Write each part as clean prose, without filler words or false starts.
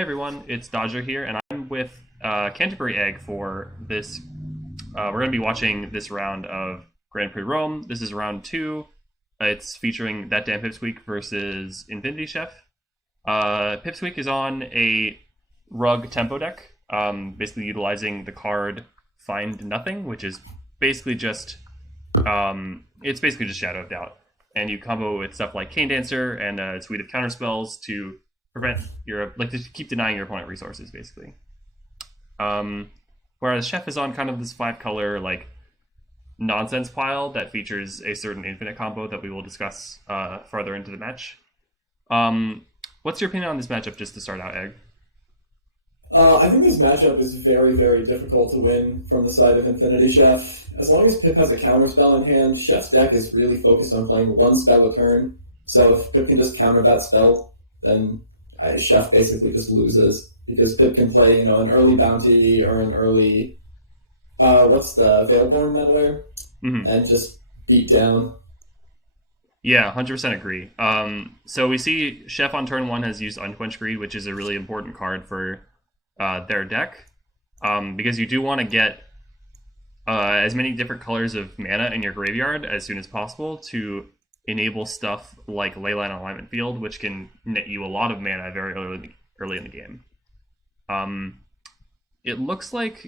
Hey everyone, it's Dodger here, and I'm with CanterburyEgg for this. We're going to be watching this round of Grand Prix Rome. This is round 2. It's featuring That Damn Pipsqueak versus InfinityChef. Pipsqueak is on a rug tempo deck, basically utilizing the card Find Nothing, which is basically just Shadow of Doubt, and you combo with stuff like Cane Dancer and a suite of counter spells to prevent to keep denying your opponent resources, basically. Whereas Chef is on kind of this 5-color nonsense pile that features a certain infinite combo that we will discuss farther into the match. What's your opinion on this matchup, just to start out, Egg? I think this matchup is very, very difficult to win from the side of InfinityChef. As long as Pip has a counterspell in hand, Chef's deck is really focused on playing one spell a turn. So if Pip can just counter that spell, then Chef basically just loses. Because Pip can play, an early Bounty or an early, what's the Veilborn Meddler? Mm-hmm. And just beat down. Yeah, 100% agree. So we see Chef on turn 1 has used Unquenched Greed, which is a really important card for their deck, because you do want to get as many different colors of mana in your graveyard as soon as possible to enable stuff like Leyline Alignment Field, which can net you a lot of mana very early in the game. It looks like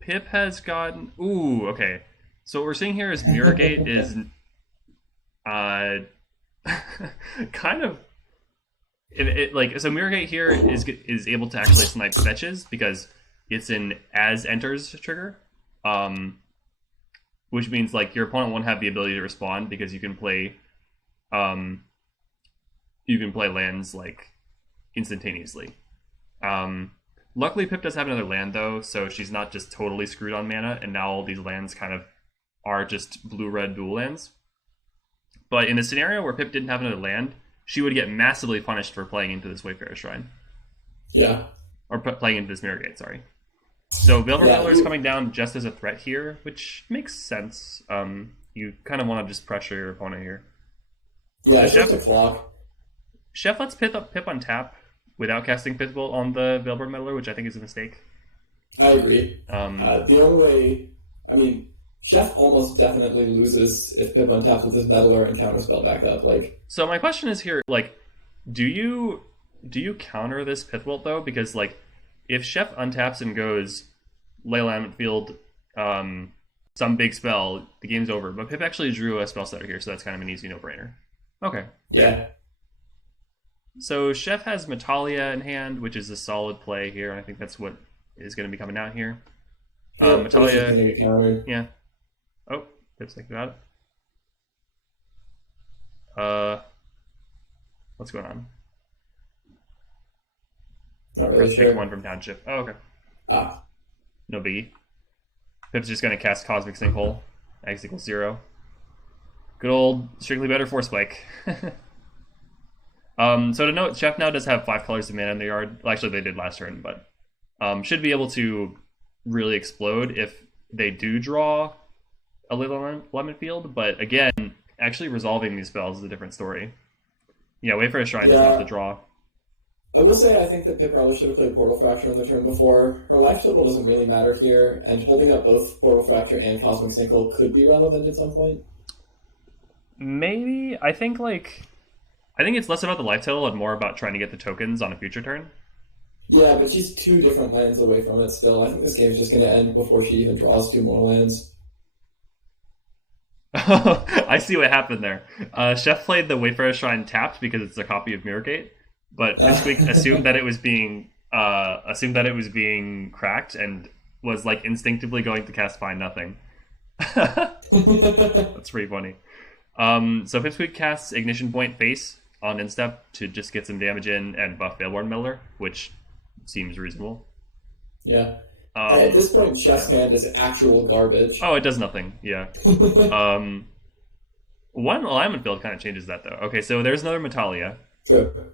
Pip has gotten... Ooh, okay. So what we're seeing here is Mirror Gate is kind of... So Mirror Gate here is able to actually snipe fetches because it's an as enters trigger, which means your opponent won't have the ability to respond because you can play lands instantaneously. Luckily, Pip does have another land though, so she's not just totally screwed on mana, and now all these lands kind of are just blue-red dual lands. But in the scenario where Pip didn't have another land, she would get massively punished for playing into this Wayfarer Shrine. Yeah. Or playing into this Mirror Gate, sorry. So Veilborn Meddler is coming down just as a threat here, which makes sense. You kind of want to just pressure your opponent here. Yeah, it's just a clock. Chef lets Pip on tap without casting Pitbull on the Veilborn Meddler, which I think is a mistake. I agree. The only way... Chef almost definitely loses if Pip untaps with his Meddler and counterspell back up. So my question is here, do you counter this Pithwelt though? Because if Chef untaps and goes Leyline Field, some big spell, the game's over. But Pip actually drew a spell setter here, so that's kind of an easy no-brainer. Okay. Yeah. So Chef has Metalia in hand, which is a solid play here, and I think that's what is going to be coming out here. Metalia, going to get countered. Yeah. Oh, Pip's thinking about it. What's going on? Not really First sure. pick 1 from Township. Oh, okay. No biggie. Pip's just going to cast Cosmic Sinkhole. X equals 0. Good old Strictly Better Force Spike. So to note, Chef now does have 5 colors of mana in the yard. Well, actually, they did last turn, but should be able to really explode if they do draw a Leyline Alignment Field. But again, actually resolving these spells is a different story. Yeah, Wayfarer Shrine is not the draw. I will say I think that Pip probably should have played Portal Fracture in the turn before. Her life total doesn't really matter here, and holding up both Portal Fracture and Cosmic Sinkhole could be relevant at some point. Maybe. I think it's less about the life total and more about trying to get the tokens on a future turn. Yeah, but she's 2 different lands away from it still. I think this game's just going to end before she even draws 2 more lands. I see what happened there. Chef played the Wayfarer Shrine tapped because it's a copy of Mirror Gate, but Pipsqueak assumed that it was being cracked and was instinctively going to cast Find Nothing. That's pretty funny. So Pipsqueak casts Ignition Point face on instep to just get some damage in and buff Veilborn Meddler, which seems reasonable. Yeah. At this point, Chef's hand is actual garbage. Oh, it does nothing. Yeah. One alignment build kind of changes that, though. Okay, so there's another Metalia,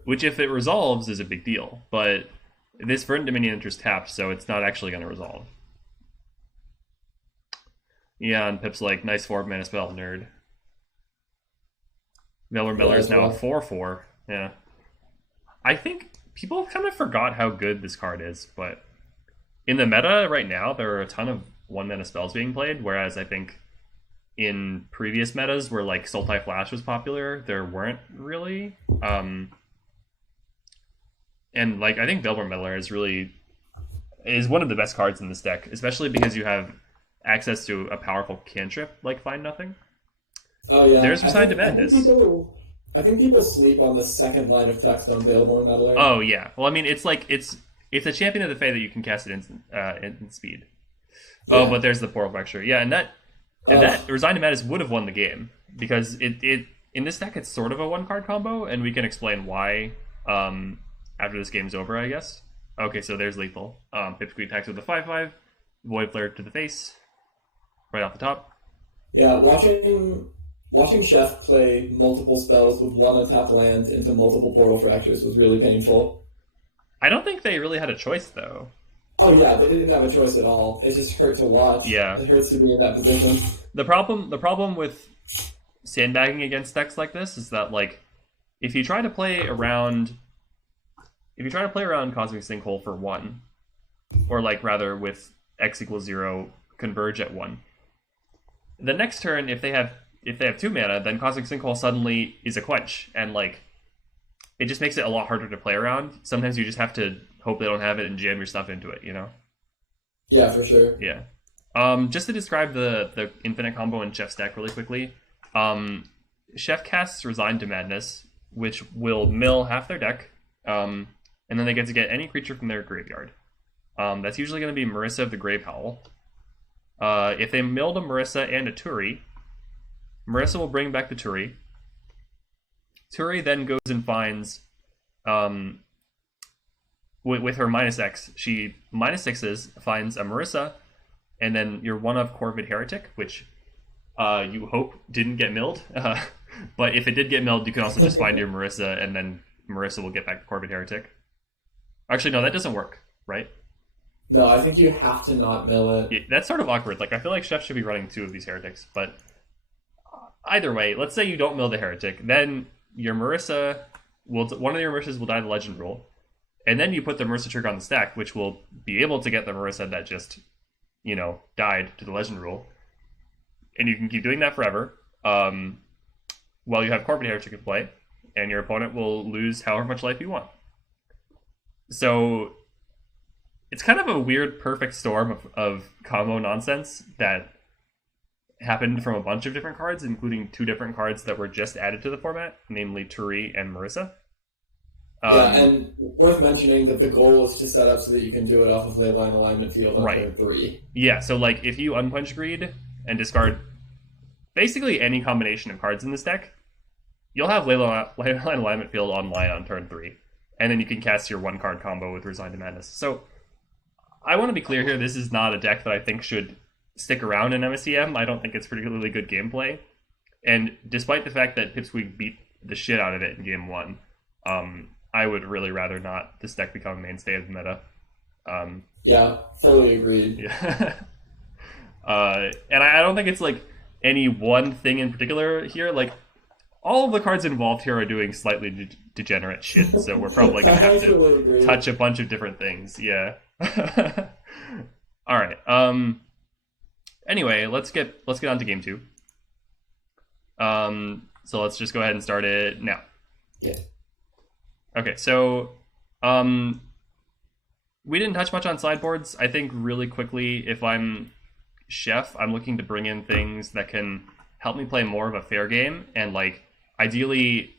which if it resolves is a big deal, but this Verdant Dominion enters tapped, so it's not actually going to resolve. Yeah, and Pip's nice 4-mana spell, nerd. Veilborn Meddler is now a 4/4. Yeah. I think people kind of forgot how good this card is, but in the meta right now, there are a ton of 1-mana spells being played, whereas I think in previous metas where like Sultai Flash was popular, there weren't really. And like I think Velbor Meddler is one of the best cards in this deck, especially because you have access to a powerful cantrip like Find Nothing. Oh yeah, There's Resigned to Madness. I think people sleep on the second line of text on Velbor Meddler. Oh yeah, well I mean it's a Champion of the Fae that you can cast it instant speed. Yeah. Oh, but there's the Portal Fracture. Yeah, and that Resigned to Madness would have won the game because it in this deck it's sort of a 1-card combo, and we can explain why after this game's over, I guess. Okay, so there's lethal. Pipsqueak attacks with a 5/5, Void Flare to the face, right off the top. Yeah, watching Chef play multiple spells with one untapped land into multiple Portal Fractures was really painful. I don't think they really had a choice though. Oh yeah, they didn't have a choice at all. It just hurt to watch. Yeah, it hurts to be in that position. The problem with sandbagging against decks like this is that like if you try to play around Cosmic Sinkhole for 1, or like rather with X = 0 converge at 1, the next turn if they have 2 mana, then Cosmic Sinkhole suddenly is a quench, and like it just makes it a lot harder to play around. Sometimes you just have to hope they don't have it and jam your stuff into it, you know? Yeah, for sure. Yeah. Just to describe the infinite combo in Chef's deck really quickly, Chef casts Resigned to Madness, which will mill half their deck, and then they get to get any creature from their graveyard. That's usually going to be Marissa of the Grave Howl. If they milled a Marissa and a Turi, Marissa will bring back the Turi. Turi then goes and finds, with her -X, she -6s, finds a Marissa, and then your 1-of Corvid Heretic, which you hope didn't get milled. But if it did get milled, you can also just find your Marissa, and then Marissa will get back to Corvid Heretic. Actually, no, that doesn't work, right? No, I think you have to not mill it. Yeah, that's sort of awkward. Like, I feel like Chef should be running 2 of these Heretics, but either way, let's say you don't mill the Heretic, then your Marissa one of your Marissas will die to Legend Rule, and then you put the Marissa trigger on the stack, which will be able to get the Marissa that just, died to the Legend Rule, and you can keep doing that forever, while you have Corvid Heretic in play, and your opponent will lose however much life you want. So it's kind of a weird perfect storm of combo nonsense that happened from a bunch of different cards, including 2 different cards that were just added to the format, namely Turi and Marissa. Yeah, and worth mentioning that the goal is to set up so that you can do it off of Leyline Alignment Field on turn 3. Yeah, so like if you Unpunch Greed and discard basically any combination of cards in this deck, you'll have Leyline Alignment Field online on turn 3. And then you can cast your 1-card combo with Resigned to Madness. So I want to be clear here, this is not a deck that I think should stick around in MSEM. I don't think it's particularly good gameplay. And despite the fact that Pipsqueak beat the shit out of it in game 1, I would really rather not this deck become a mainstay of the meta. Yeah, fully agreed. Yeah. And I don't think it's like any one thing in particular here. Like, all of the cards involved here are doing slightly degenerate shit, so we're probably going to have to touch a bunch of different things. Yeah. All right. Anyway, let's get on to game 2. So let's just go ahead and start it now. Yeah. Okay, so we didn't touch much on sideboards. I think really quickly, if I'm Chef, I'm looking to bring in things that can help me play more of a fair game and like ideally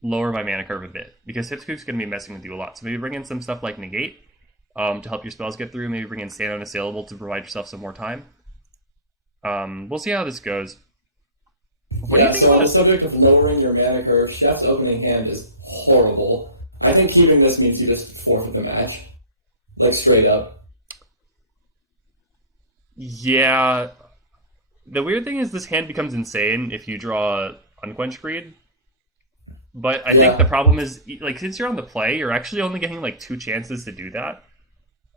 lower my mana curve a bit, because Pipsqueak's going to be messing with you a lot. So maybe bring in some stuff like Negate to help your spells get through. Maybe bring in Stand Unassailable to provide yourself some more time. We'll see how this goes. What do you think so about on the subject of lowering your mana curve, Chef's opening hand is horrible. I think keeping this means you just forfeit the match. Like, straight up. Yeah. The weird thing is this hand becomes insane if you draw Unquenched Greed. But I think the problem is, like, since you're on the play, you're actually only getting, like, 2 chances to do that.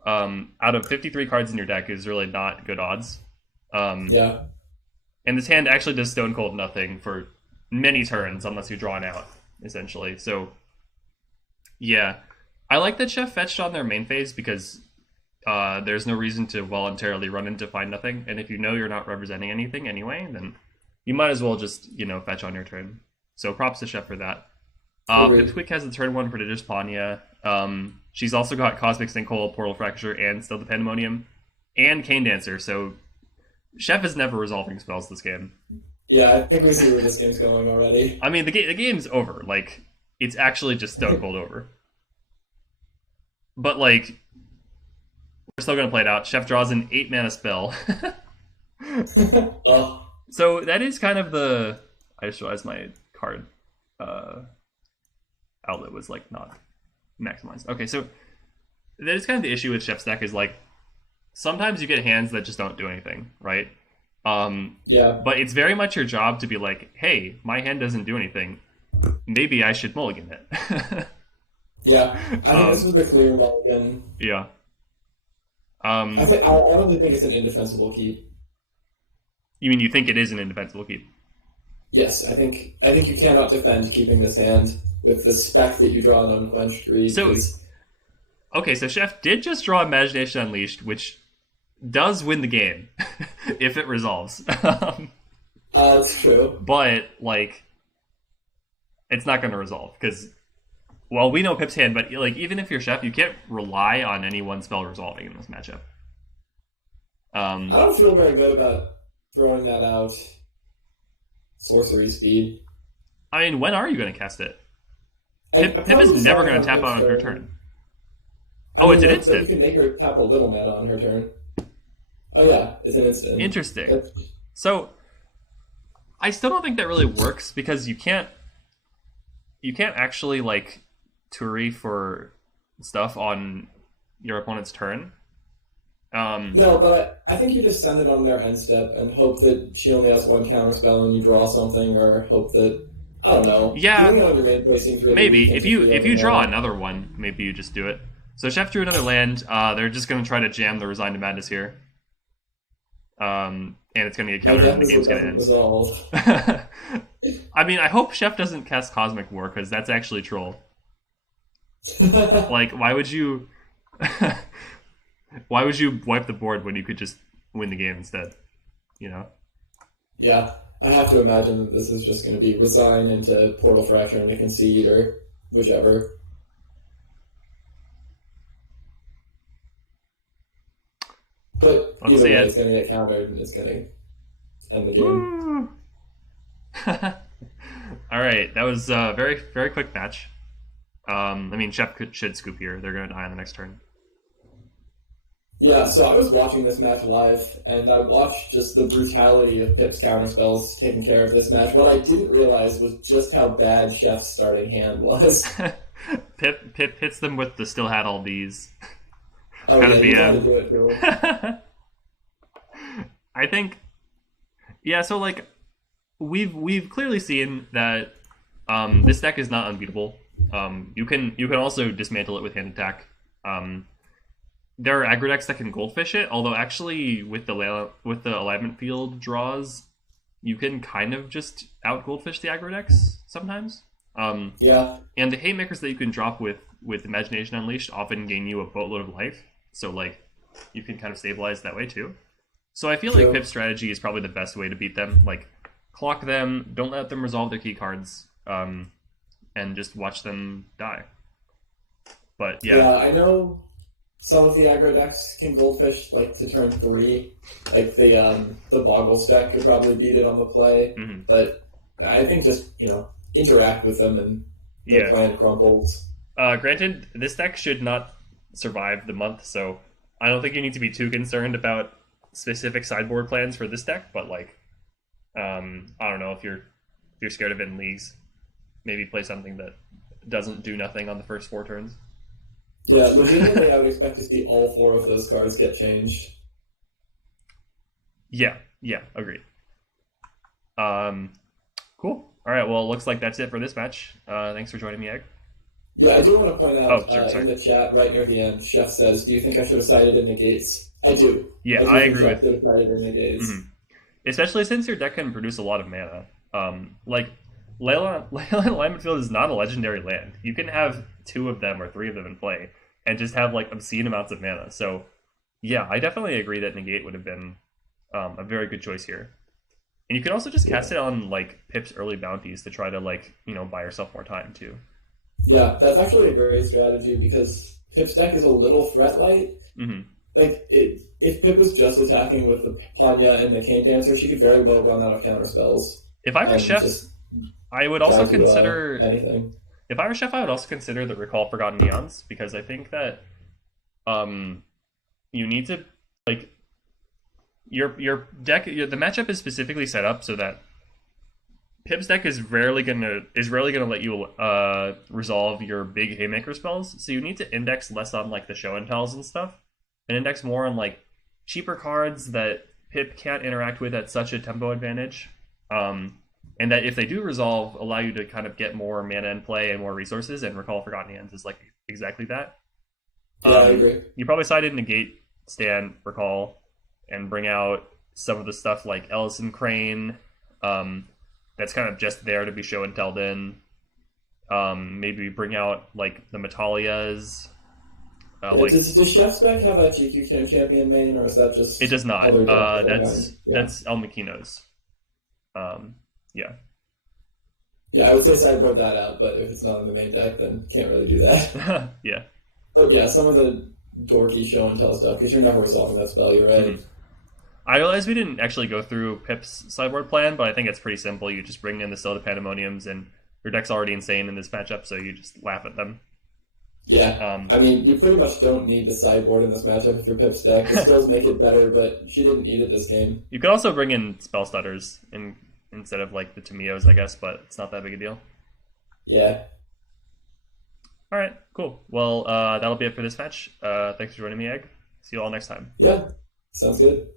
Out of 53 cards in your deck is really not good odds. Yeah. And this hand actually does Stone Cold nothing for many turns unless you draw it out, essentially. So, yeah. I like that Chef fetched on their main phase because there's no reason to voluntarily run into find nothing, and if you know you're not representing anything anyway, then you might as well just fetch on your turn. So props to Chef for that. Pipsqueak has the turn 1 Prodigious Panya. She's also got Cosmic Sinkhole, Portal Fracture, and still the Pandemonium, and Cane Dancer. So Chef is never resolving spells this game. Yeah, I think we see where this game's going already. I mean, the game's over. Like, it's actually just stone cold over. But like, we're still gonna play it out. Chef draws an 8 mana spell. Oh. So that is kind of the. I just realized my card outlet was like not maximized. Okay, so that is kind of the issue with Chef's deck is like sometimes you get hands that just don't do anything, right? Yeah. But it's very much your job to be like, hey, my hand doesn't do anything. Maybe I should mulligan it. Yeah, I think this was the clear mulligan. Yeah. I honestly think it's an indefensible keep. You mean you think it is an indefensible keep? Yes, I think you cannot defend keeping this hand with the spec that you draw an Unquenched Greed. So, okay, so Chef did just draw Imagination Unleashed, which does win the game if it resolves. It's true. But, like, it's not going to resolve, because, well, we know Pip's hand, but, like, even if you're Chef, you can't rely on any one spell resolving in this matchup. I don't feel very good about throwing that out. Sorcery speed. I mean, when are you going to cast it? Pip is never going to tap on her turn. Oh, it's an instant. You can make her tap a little mana on her turn. Oh yeah, it's an instant. Interesting. So, I still don't think that really works because you can't actually like Turi for stuff on your opponent's turn. No, but I think you just send it on their end step and hope that she only has one counter spell and you draw something, or hope that I don't know. Yeah, on your main play seems really maybe if you draw another one, maybe you just do it. So Chef drew another land. They're just going to try to jam the Resigned to Madness here. And it's going to get countered and the game's going to end. I mean, I hope Chef doesn't cast Cosmic War, because that's actually troll. Like, why would you... why would you wipe the board when you could just win the game instead? You know? Yeah, I have to imagine that this is just going to be Resign into Portal Fracture into Concede, or whichever. But either way, it's going to get countered and it's going to end the game. All right, that was a very, very quick match. I mean, Chef should scoop here. They're going to die on the next turn. Yeah, so I was watching this match live, and I watched just the brutality of Pip's counterspells taking care of this match. What I didn't realize was just how bad Chef's starting hand was. Pip hits them with the still had all these. Oh yeah, you gotta do it to him. I think, yeah. So like, we've clearly seen that this deck is not unbeatable. You can also dismantle it with hand attack. There are aggro decks that can goldfish it, although actually with the alignment field draws, you can kind of just out goldfish the aggro decks sometimes. Yeah. And the haymakers that you can drop with Imagination Unleashed often gain you a boatload of life, so like you can kind of stabilize that way too. So I feel like Pip's strategy is probably the best way to beat them. Like, clock them, don't let them resolve their key cards, and just watch them die. But yeah. Yeah, I know some of the aggro decks can goldfish like to turn 3. Like the Boggle spec could probably beat it on the play. Mm-hmm. But I think just, interact with them and the plan crumbles. Granted, this deck should not survive the month, so I don't think you need to be too concerned about specific sideboard plans for this deck, but like I don't know, if you're scared of it in leagues, maybe play something that doesn't do nothing on the first 4 turns. Yeah, legitimately I would expect to see all 4 of those cards get changed. Yeah, agreed. Cool. Alright, well, it looks like that's it for this match. Thanks for joining me, Egg. Yeah, I do want to point out in the chat right near the end, Chef says, do you think I should have sided in negates? I do. Yeah, I agree with Chef should have sided in negates. Mm-hmm. Especially since your deck can produce a lot of mana. Like, Leyland Alignment Field is not a legendary land. You can have two of them or three of them in play and just have like obscene amounts of mana. So yeah, I definitely agree that Negate would have been a very good choice here. And you can also just cast it on like Pip's early bounties to try to like, buy yourself more time too. Yeah, that's actually a great strategy because Pip's deck is a little threat light. Mm-hmm. Like, if Pip was just attacking with the Panya and the Cane Dancer, she could very well run out of counter spells. If I were Chef, I would also consider anything. If I were Chef, I would also consider the Recall Forgotten Neons because I think that you need to like your deck. The matchup is specifically set up so that Pip's deck is rarely gonna let you resolve your big haymaker spells. So you need to index less on like the show and tells and stuff, and index more on like cheaper cards that Pip can't interact with at such a tempo advantage. And that if they do resolve, allow you to kind of get more mana in play and more resources, and Recall Forgotten Hands is like exactly that. Yeah, I agree. You probably sided Negate, Stand, Recall, and bring out some of the stuff like Ellison Crane, that's kind of just there to be show and telled in. Maybe bring out like the Metalias. Does Chef's deck have a GQ champion main, or is that just... It does not. That's El Makino's. Yeah. Yeah, I would say sideboard that out, but if it's not in the main deck, then can't really do that. Yeah. But yeah, some of the dorky show and tell stuff, because you're never resolving that spell, you're right. Mm-hmm. I realize we didn't actually go through Pip's sideboard plan, but I think it's pretty simple. You just bring in the Still the Pandemoniums, and your deck's already insane in this matchup, so you just laugh at them. Yeah, I mean, you pretty much don't need the sideboard in this matchup if your Pip's deck. The skills make it better, but she didn't need it this game. You could also bring in Spell Stutters instead of like the Tamios, I guess, but it's not that big a deal. Yeah. All right, cool. Well, that'll be it for this match. Thanks for joining me, Egg. See you all next time. Yeah, sounds good.